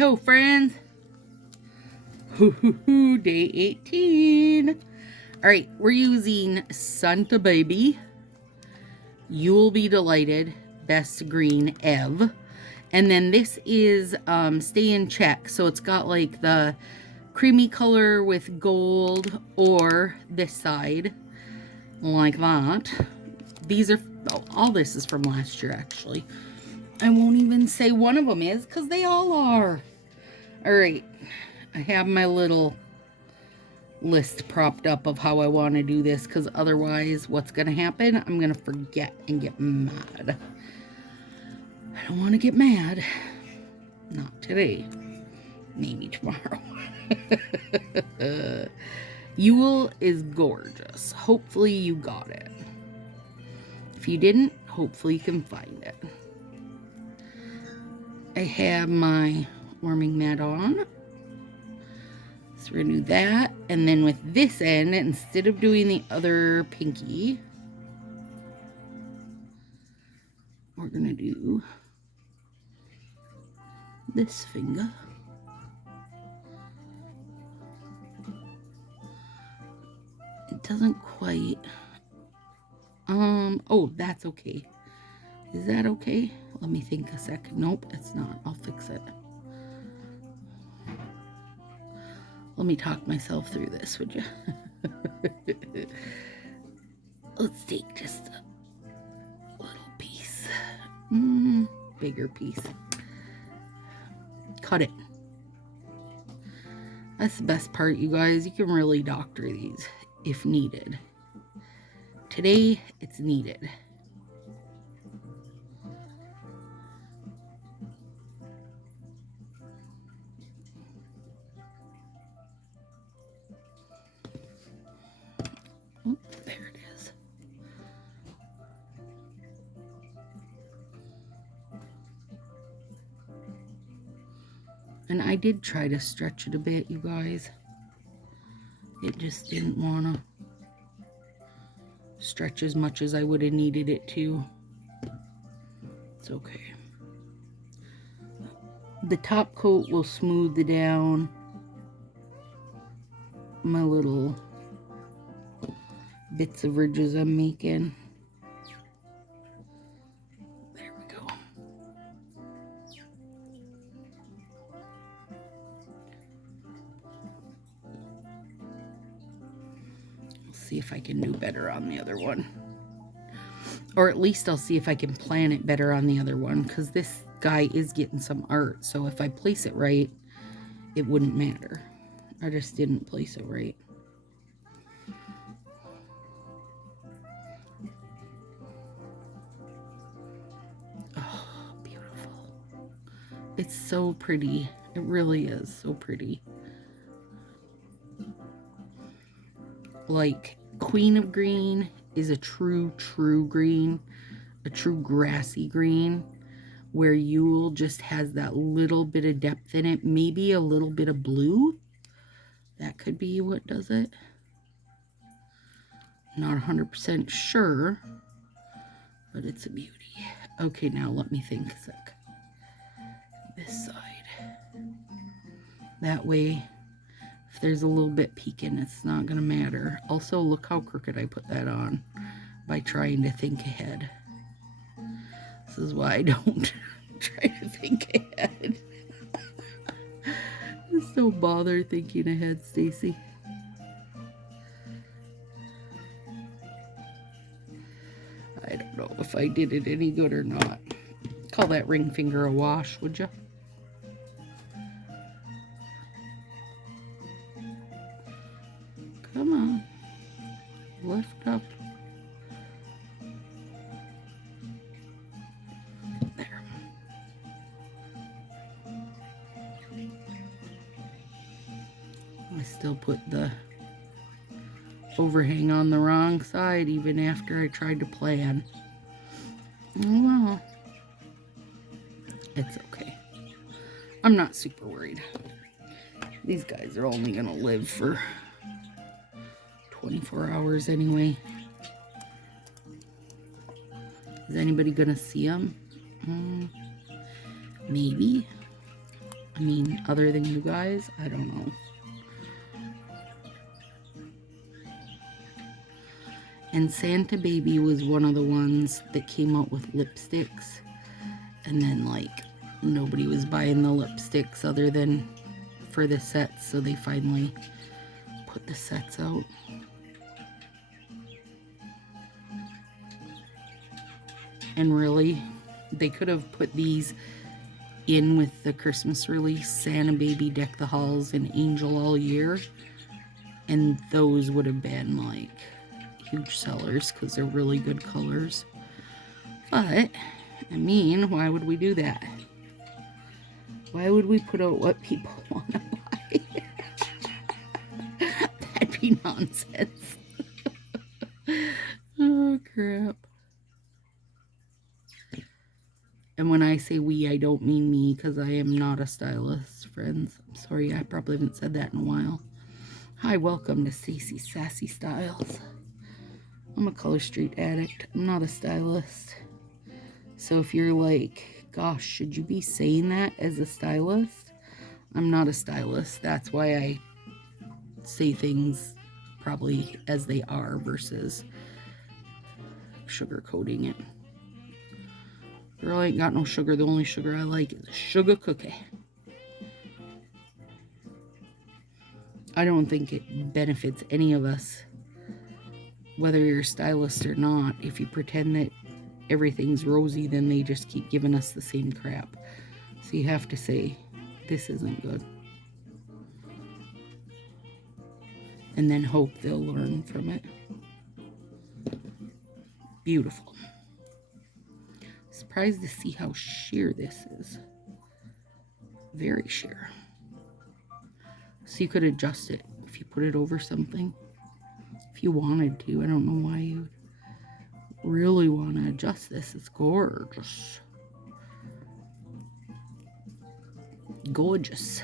Hi-ho, friends. Day 18. All right, we're using Santa Baby, You'll Be Delighted, Best Green Ev. And then this is Stay in Check. So it's got like the creamy color with gold, or this side, like that. These are, all this is from last year, actually. I won't even say one of them is, because they all are. All right, I have my little list propped up of how I want to do this, because otherwise what's going to happen, I'm going to forget and get mad. I don't want to get mad. Not today. Maybe tomorrow. Yule is gorgeous. Hopefully you got it. If you didn't, hopefully you can find it. I have my warming mat on. So we're going to do that. And then with this end, instead of doing the other pinky, we're going to do this finger. It doesn't quite. Oh, that's okay. Is that okay? Let me think a second. Nope, it's not. I'll fix it. Let me talk myself through this, would you? Let's take just a little piece. Bigger piece. Cut it. That's the best part, you guys. You can really doctor these if needed. Today, it's needed. Oh, there it is. And I did try to stretch it a bit, you guys. It just didn't want to stretch as much as I would have needed it to. It's okay. The top coat will smooth down my little bits of ridges I'm making. There we go. I'll see if I can do better on the other one. Or at least I'll see if I can plan it better on the other one, because this guy is getting some art. So if I place it right, it wouldn't matter. I just didn't place it right. Oh, beautiful. It's so pretty. It really is so pretty. Like, Queen of Green is a true green, a true grassy green, where Yule just has that little bit of depth in it, maybe a little bit of blue. That could be what does it. Not 100% sure, but it's a beauty. Okay, now let me think a sec. This side. That way, if there's a little bit peeking, it's not going to matter. Also, look how crooked I put that on by trying to think ahead. This is why I don't try to think ahead. Just don't bother thinking ahead, Stacy. I don't know if I did it any good or not. Call that ring finger a wash, would you? Come on. Lift up. There. I still put the overhang on the wrong side even after I tried to plan. Oh well. It's okay. I'm not super worried. These guys are only gonna live for 24 hours anyway. Is anybody gonna see them? Maybe. I mean, other than you guys, I don't know. And Santa Baby was one of the ones that came out with lipsticks. And then, like, nobody was buying the lipsticks other than for the sets, so they finally put the sets out. And really, they could have put these in with the Christmas release, Santa Baby, Deck the Halls, and Angel All Year. And those would have been, like, huge sellers because they're really good colors. But, I mean, why would we do that? Why would we put out what people want to buy? That'd be nonsense. Oh, crap. And when I say we, I don't mean me, because I am not a stylist, friends. I'm sorry, I probably haven't said that in a while. Hi, welcome to Stacy's Sassy Styles. I'm a color street addict. I'm not a stylist. So if you're like, gosh, should you be saying that as a stylist? I'm not a stylist. That's why I say things probably as they are versus sugarcoating it. Girl, I ain't got no sugar. The only sugar I like is a sugar cookie. I don't think it benefits any of us, whether you're a stylist or not. If you pretend that everything's rosy, then they just keep giving us the same crap. So you have to say, this isn't good. And then hope they'll learn from it. Beautiful. Surprised to see how sheer this is. Very sheer. So you could adjust it if you put it over something. If you wanted to. I don't know why you really want to adjust this. It's gorgeous. Gorgeous.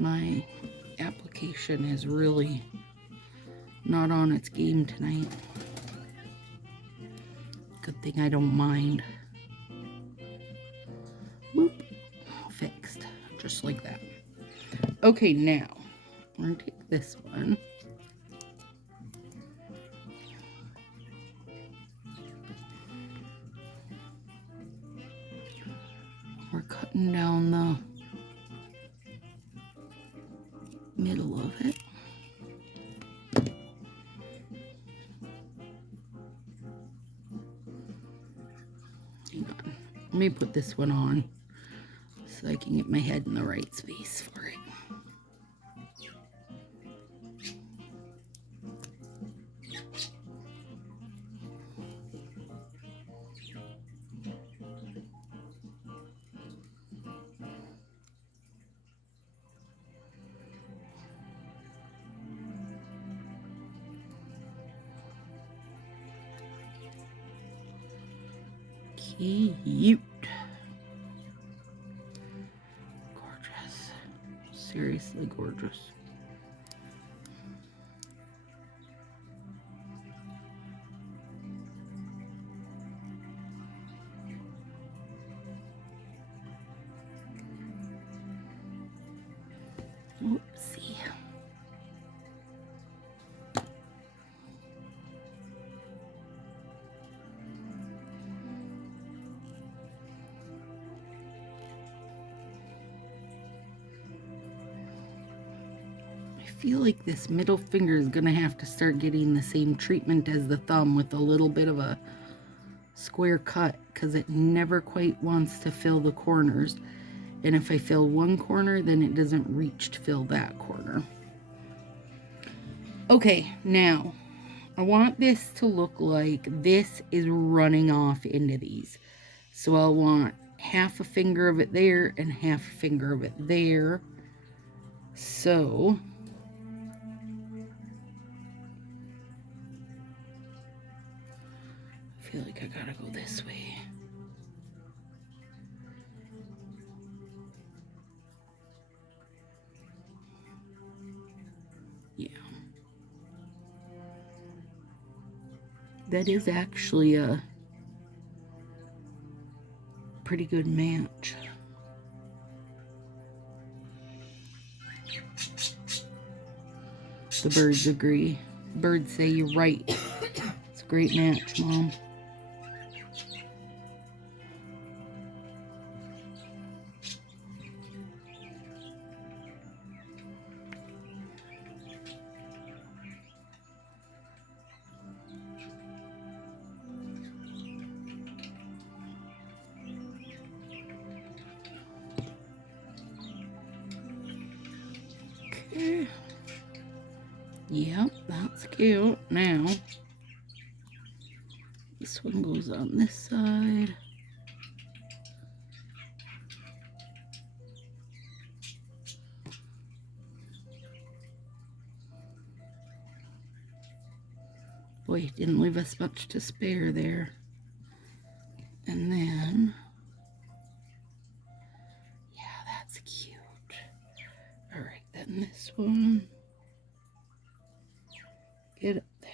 My application is really not on its game tonight. Good thing I don't mind. Boop. Fixed. Just like that. Okay, now we're going to take this one. We're cutting down the middle of it. Hang on. Let me put this one on so I can get my head in the right space for it. Cute. Gorgeous. Seriously gorgeous. Oopsie. I feel like this middle finger is going to have to start getting the same treatment as the thumb with a little bit of a square cut because it never quite wants to fill the corners. And if I fill one corner, then it doesn't reach to fill that corner. Okay, now I want this to look like this is running off into these. So I'll want half a finger of it there and half a finger of it there. So I feel like I gotta go this way. Yeah. That is actually a pretty good match. The birds agree. Birds say you're right. It's a great match, Mom. Okay. Yep, that's cute. Now, this one goes on this side. Boy, didn't leave us much to spare there. And then, yeah, that's cute. All right, then this one. Get up there.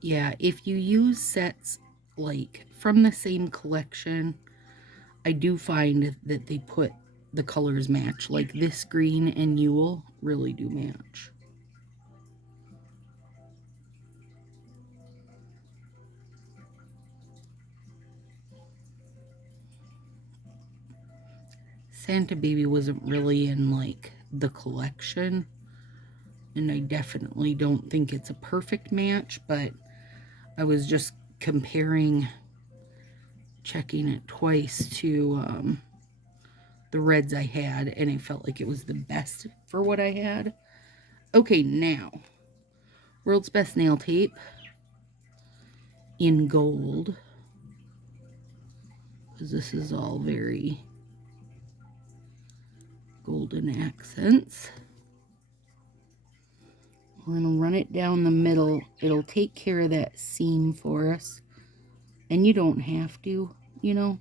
Yeah, if you use sets like from the same collection, I do find that they put the colors match. Like this green and Yule really do match. Santa Baby wasn't really in like the collection, and I definitely don't think it's a perfect match, but I was just comparing, checking it twice to the reds I had, and I felt like it was the best for what I had. Okay, now, World's Best Nail Tape in gold, because this is all very golden accents. We're going to run it down the middle. It'll take care of that seam for us. And you don't have to, you know.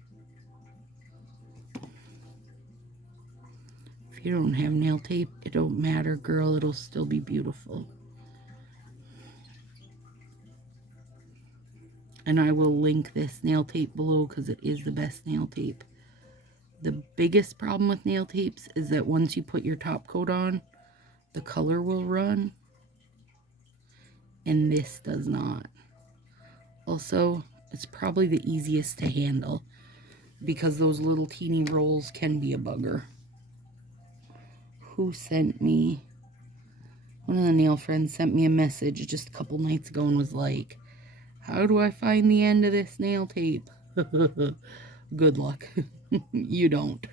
If you don't have nail tape, it don't matter, girl. It'll still be beautiful. And I will link this nail tape below because it is the best nail tape. The biggest problem with nail tapes is that once you put your top coat on, the color will run. And this does not. Also, it's probably the easiest to handle because those little teeny rolls can be a bugger. Who sent me? One of the nail friends sent me a message just a couple nights ago and was like, how do I find the end of this nail tape? Good luck. You don't.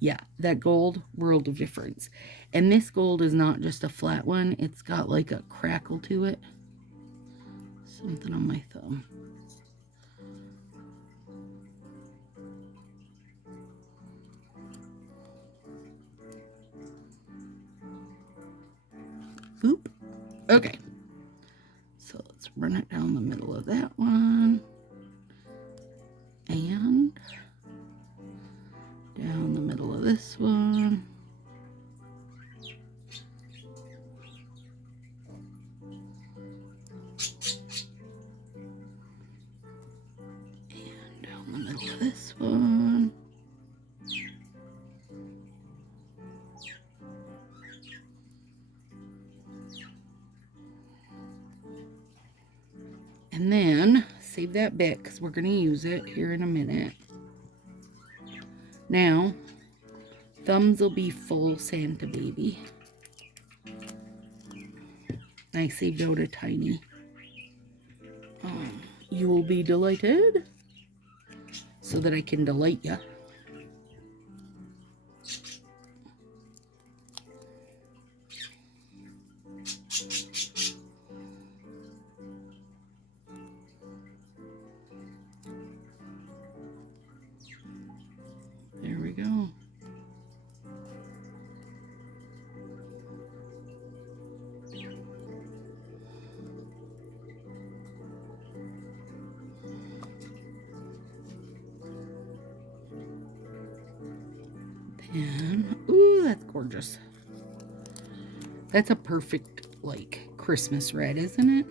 Yeah, that gold, world of difference. And this gold is not just a flat one. It's got like a crackle to it. Something on my thumb. Boop. Okay. So let's run it down the middle of that one. And down the middle of this one. And down the middle of this one. And then save that bit because we're going to use it here in a minute. Now, thumbs will be full Santa Baby. I saved out a tiny. You will be delighted. so that I can delight you. There we go. And, ooh, that's gorgeous. That's a perfect, like, Christmas red, isn't it?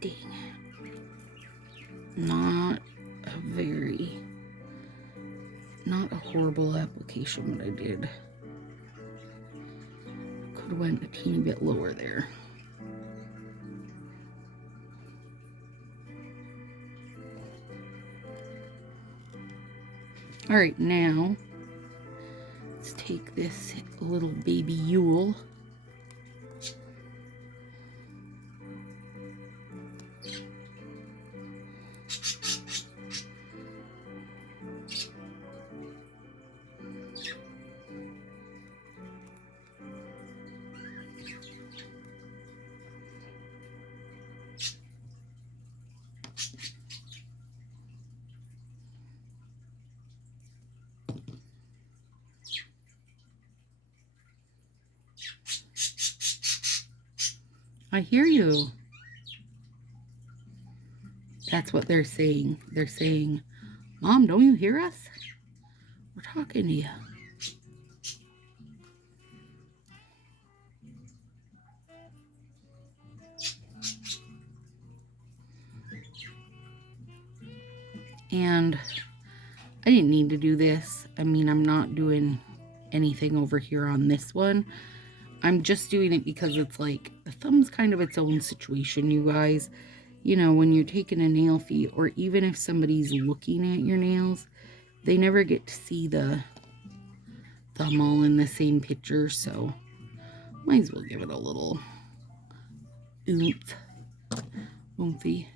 Dang. Not a horrible application, what I did. Could have went a teeny bit lower there. All right, now let's take this little baby Yule. I hear you. That's what they're saying. They're saying, Mom, don't you hear us? We're talking to you. And I didn't need to do this. I mean, I'm not doing anything over here on this one. I'm just doing it because it's like, the thumb's kind of its own situation, you guys. You know, when you're taking a nail fee, or even if somebody's looking at your nails, they never get to see the thumb all in the same picture, so might as well give it a little oomphy.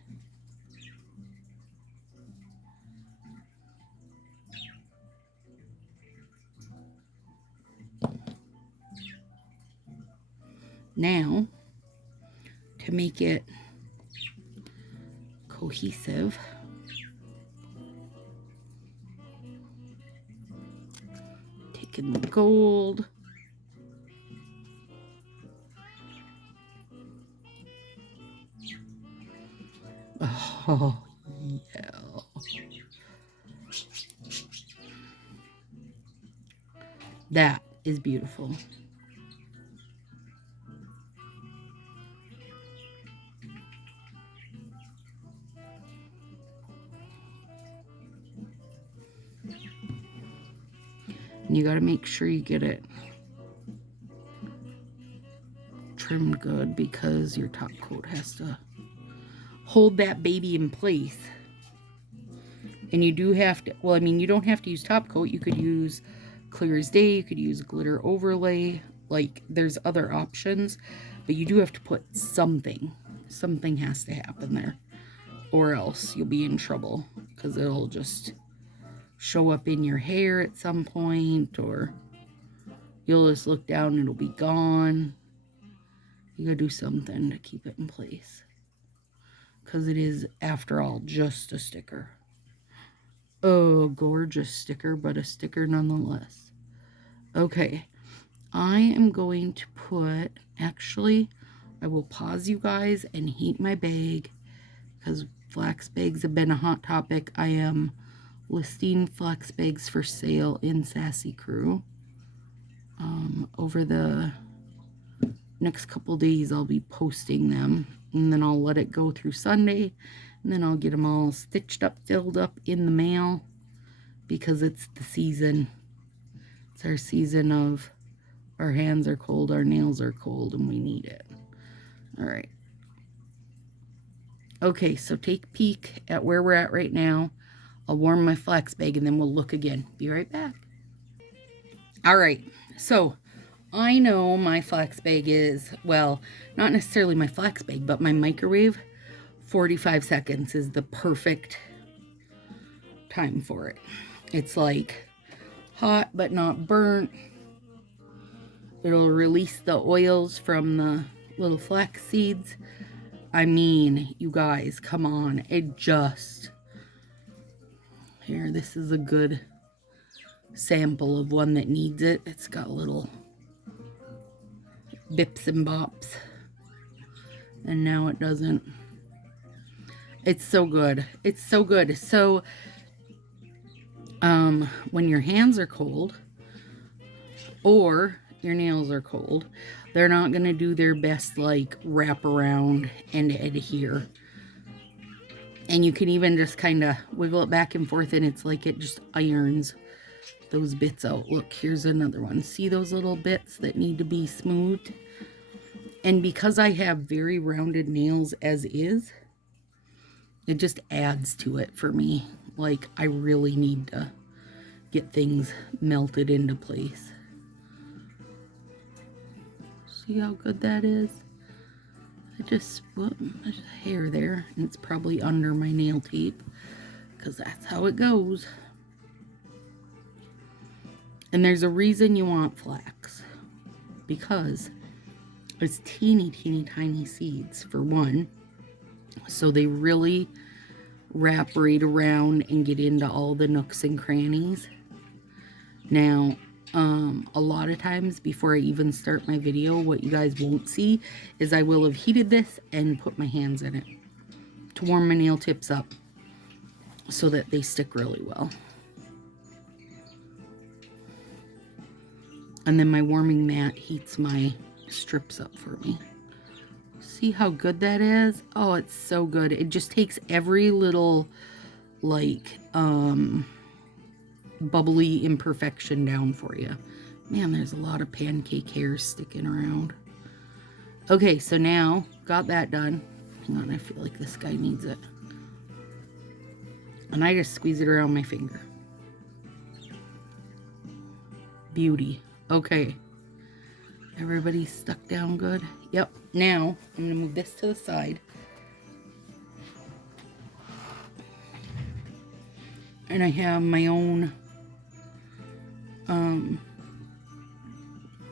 Now, to make it cohesive, taking the gold, oh yeah, that is beautiful. And you got to make sure you get it trimmed good, because your top coat has to hold that baby in place. And you do have to, well, I mean, you don't have to use top coat. You could use clear as day. You could use glitter overlay. Like, there's other options. But you do have to put something. Something has to happen there. Or else you'll be in trouble, because it'll just show up in your hair at some point, or you'll just look down and it'll be gone. You gotta do something to keep it in place, because it is, after all, just a sticker. Oh, gorgeous sticker, but a sticker nonetheless. Okay, I am going to put, actually, I will pause you guys and heat my bag, because flax bags have been a hot topic. I am listing flax bags for sale in Sassy Crew. Over the next couple days, I'll be posting them, and then I'll let it go through Sunday, and then I'll get them all stitched up, filled up in the mail, because it's the season. It's our season of Our hands are cold, our nails are cold, and we need it. All right. Okay, so take a peek at where we're at right now. I'll warm my flax bag and then we'll look again. Be right back. All right, so I know my flax bag is, well, not necessarily my flax bag, but my microwave. 45 seconds is the perfect time for it. It's like hot but not burnt. It'll release the oils from the little flax seeds. I mean, you guys, come on. It just... Here, this is a good sample of one that needs it. It's got little bips and bops. And now it doesn't. It's so good. It's so good. So, when your hands are cold or your nails are cold, they're not going to do their best, like, wrap around and adhere. And you can even just kind of wiggle it back and forth, and it's like it just irons those bits out. Look, here's another one. See those little bits that need to be smoothed? And because I have very rounded nails as is, it just adds to it for me. Like, I really need to get things melted into place. See how good that is? There's a hair there, and it's probably under my nail tape, because that's how it goes. And there's a reason you want flax, because it's teeny, teeny, tiny seeds, for one, so they really wrap right around and get into all the nooks and crannies. Now, a lot of times before I even start my video, what you guys won't see is I will have heated this and put my hands in it to warm my nail tips up so that they stick really well. And then my warming mat heats my strips up for me. See how good that is? Oh, it's so good. It just takes every little, like, bubbly imperfection down for you. Man, there's a lot of pancake hairs sticking around. Okay, so now, got that done. Hang on, I feel like this guy needs it. And I just squeeze it around my finger. Beauty. Okay. Everybody's stuck down good? Yep. Now, I'm going to move this to the side. And I have my own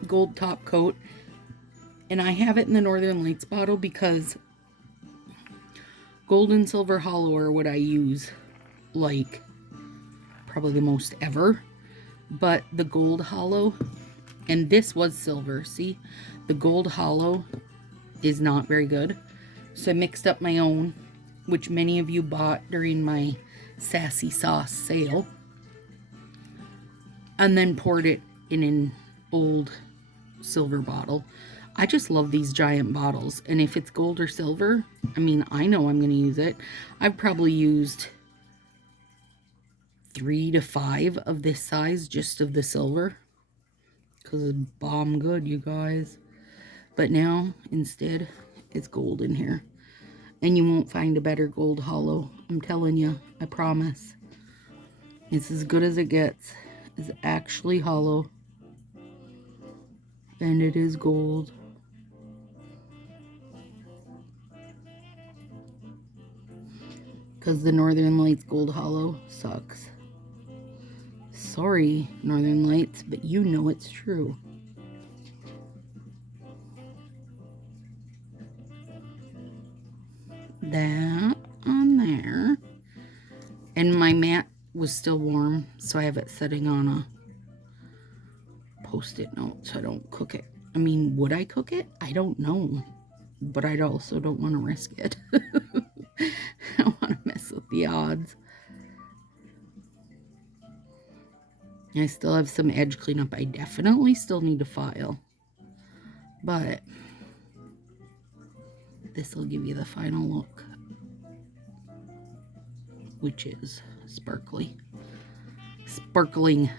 gold top coat. And I have it in the Northern Lights bottle because gold and silver hollow are what I use, like, probably the most ever. But the gold hollow, and this was silver, see? The gold hollow is not very good. So I mixed up my own, which many of you bought during my Sassy sauce sale. And then poured it in an old silver bottle. I just love these giant bottles. And if it's gold or silver, I mean, I know I'm going to use it. I've probably used 3 to 5 of this size, just of the silver. Because it's bomb good, you guys. But now, instead, it's gold in here. And you won't find a better gold hollow. I'm telling you, I promise. It's as good as it gets. It's actually hollow. And it is gold. Because the Northern Lights Gold Hollow sucks. Sorry, Northern Lights, but you know it's true. That on there. And my mat was still warm, so I have it sitting on a Post-it note so I don't cook it. I mean, would I cook it? I don't know. But I also don't want to risk it. I don't want to mess with the odds. I still have some edge cleanup. I definitely still need to file. But this will give you the final look, which is sparkly. Sparkling.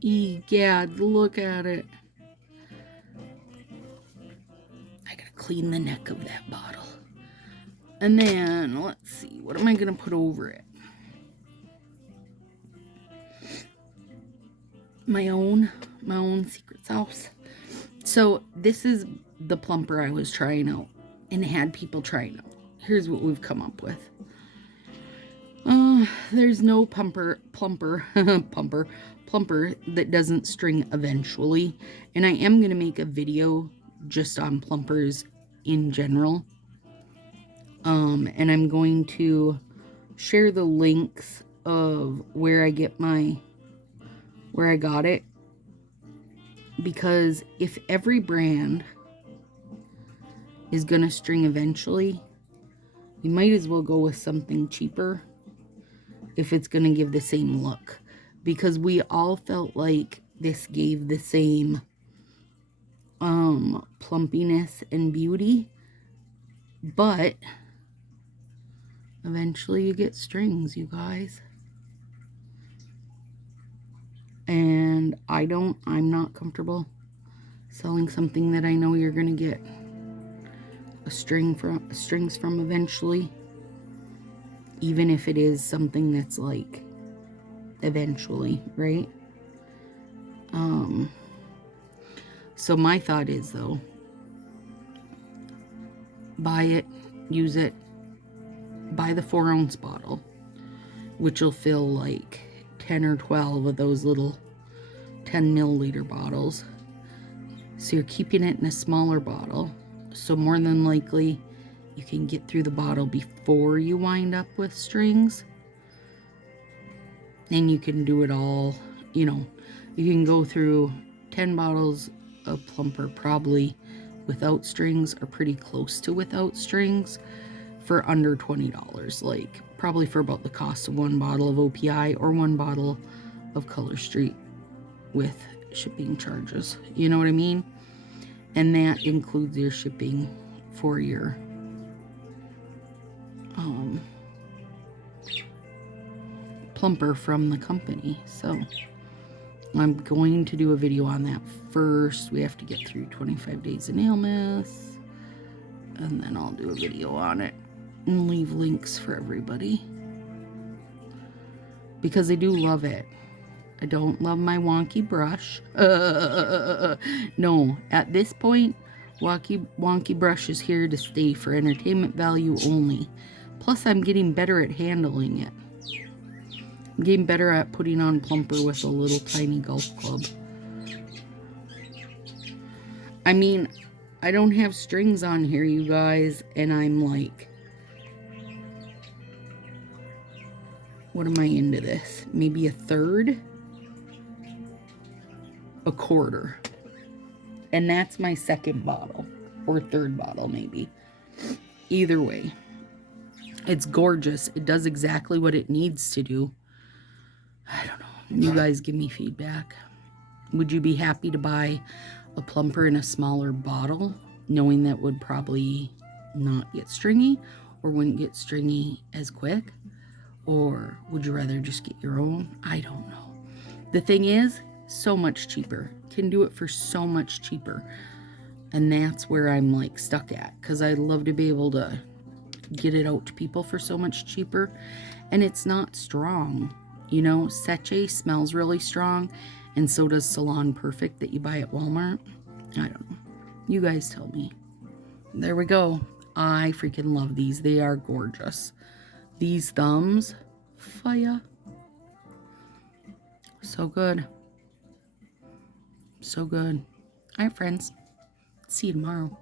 Egad, look at it. I gotta clean the neck of that bottle. And then, let's see, what am I gonna put over it? My own secret sauce. So this is the plumper I was trying out and had people trying out. Here's what we've come up with. There's no plumper that doesn't string eventually. And I am going to make a video just on plumpers in general. And I'm going to share the links of where I got it. Because if every brand is going to string eventually, you might as well go with something cheaper if it's going to give the same look. Because we all felt like this gave the same plumpiness and beauty. But eventually you get strings, you guys. And I'm not comfortable selling something that I know you're going to get strings from eventually. Even if it is something that's like eventually, right? So my thought is, though, buy it, use it, buy the 4-ounce bottle, which will fill like 10 or 12 of those little 10 milliliter bottles. So you're keeping it in a smaller bottle. So more than likely you can get through the bottle before you wind up with strings. And you can do it all, you know, you can go through 10 bottles of plumper probably without strings or pretty close to without strings for under $20. Like probably for about the cost of one bottle of OPI or one bottle of Color Street with shipping charges. You know what I mean? And that includes your shipping for your plumper from the company. So I'm going to do a video on that first. We have to get through 25 days of Nailmas, and then I'll do a video on it and leave links for everybody, because I do love it. I don't love my wonky brush. No, at this point, wonky brush is here to stay for entertainment value only. Plus, I'm getting better at handling it. I'm getting better at putting on plumper with a little tiny golf club. I mean, I don't have strings on here, you guys, and I'm like, what am I into this? Maybe a third? A quarter. And that's my second bottle, or third bottle maybe. Either way, it's gorgeous. It does exactly what it needs to do. I don't know. You guys give me feedback. Would you be happy to buy a plumper in a smaller bottle, knowing that would probably not get stringy or wouldn't get stringy as quick? Or would you rather just get your own? I don't know. The thing is, so much cheaper. Can do it for so much cheaper. And that's where I'm like stuck at, because I'd love to be able to get it out to people for so much cheaper. And it's not strong. You know, Sassy smells really strong, and so does Salon Perfect that you buy at Walmart. I don't know. You guys tell me. There we go. I freaking love these. They are gorgeous. These thumbs, fire. So good. So good. All right, friends. See you tomorrow.